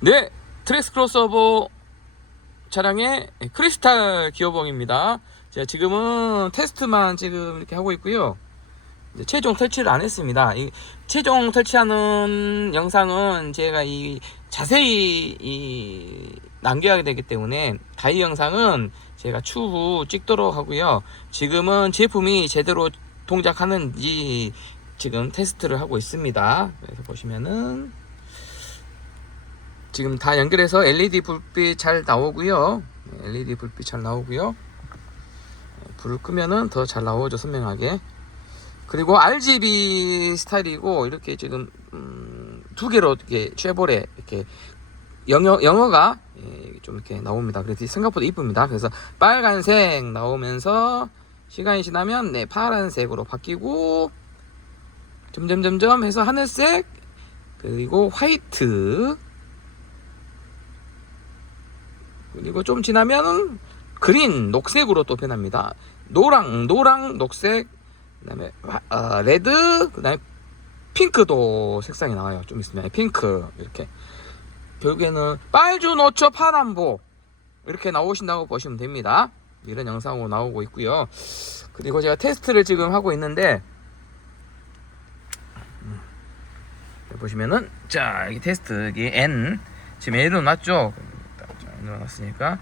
네, 트레스 크로스오버 차량의 크리스탈 기어봉입니다. 제가 지금은 테스트만 지금 이렇게 하고 있고요. 최종 설치를 안 했습니다. 이 최종 설치하는 영상은 제가 이 자세히 이 남겨야 되기 때문에 다이 영상은 제가 추후 찍도록 하고요. 지금은 제품이 제대로 동작하는지 지금 테스트를 하고 있습니다. 그래서 보시면은 지금 다 연결해서 LED 불빛 잘 나오고요. 네, LED 불빛 잘 나오고요. 네, 불을 끄면은 더 잘 나오죠 선명하게. 그리고 RGB 스타일이고 이렇게 지금 음, 두 개로 이렇게 쉐보레 이렇게 영어 영어가 예, 좀 이렇게 나옵니다. 그래서 생각보다 이쁩니다. 그래서 빨간색 나오면서 시간이 지나면 네 파란색으로 바뀌고 점점 점점 해서 하늘색 그리고 화이트 그리고 좀 지나면 그린 녹색으로 또 변합니다. 노랑 노랑 녹색 그다음에 화- 어, 레드 그다음에 핑크도 색상이 나와요. 좀 있으면 핑크 이렇게 결국에는 빨주 노초 파란보 이렇게 나오신다고 보시면 됩니다. 이런 영상으로 나오고 있고요. 그리고 제가 테스트를 지금 하고 있는데 음, 보시면은 자 여기 테스트 여기 N 지금 N으로 놨죠. 자, N으로 놨으니까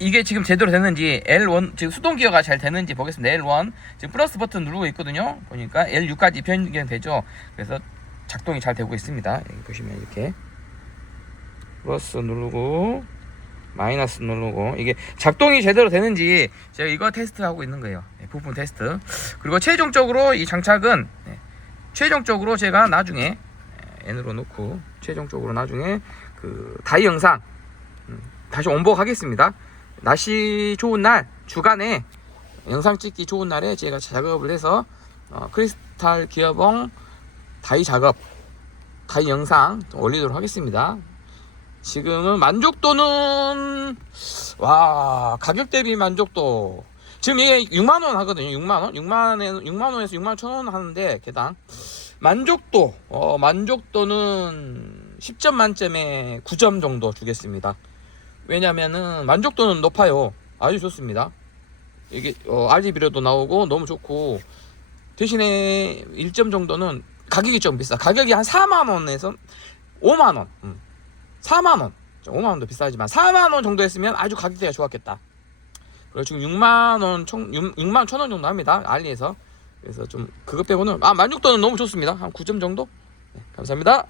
이게 지금 제대로 되는지 L1 지금 수동 기어가 잘 되는지 보겠습니다. L1 지금 플러스 버튼 누르고 있거든요. 보니까 L6까지 변경되죠. 그래서 작동이 잘 되고 있습니다. 여기 보시면 이렇게 플러스 누르고 마이너스 누르고 이게 작동이 제대로 되는지 제가 이거 테스트하고 있는 거예요. 네, 부품 테스트. 그리고 최종적으로 이 장착은 네, 최종적으로 제가 나중에 네, N으로 놓고 최종적으로 나중에 그 다이 영상 음, 다시 원복하겠습니다. 날씨 좋은 날 주간에 영상 찍기 좋은 날에 제가 작업을 해서 어, 크리스탈 기어봉 다이 작업 다이 영상 좀 올리도록 하겠습니다. 지금은 만족도는 와 가격 대비 만족도 지금 이게 6만 원 하거든요. 6만 원, 6만에 6만 원에서 6만 1천 원 하는데 개당 만족도 어 만족도는 10점 만점에 9점 정도 주겠습니다. 왜냐면은 만족도는 높아요. 아주 좋습니다. 이게 어, RGB로도 나오고 너무 좋고 대신에 1점 정도는 가격이 좀 비싸. 가격이 한 4만 원에서 5만 원. 음. 4만 원. 5만 원도 비싸지만 4만 원 정도 했으면 아주 가격대가 좋았겠다. 그리고 지금 6만 원 총 6, 6만 1천 원 정도 합니다. 알리에서. 그래서 좀 그것 빼고는 아 만족도는 너무 좋습니다. 한 9점 정도. 네, 감사합니다.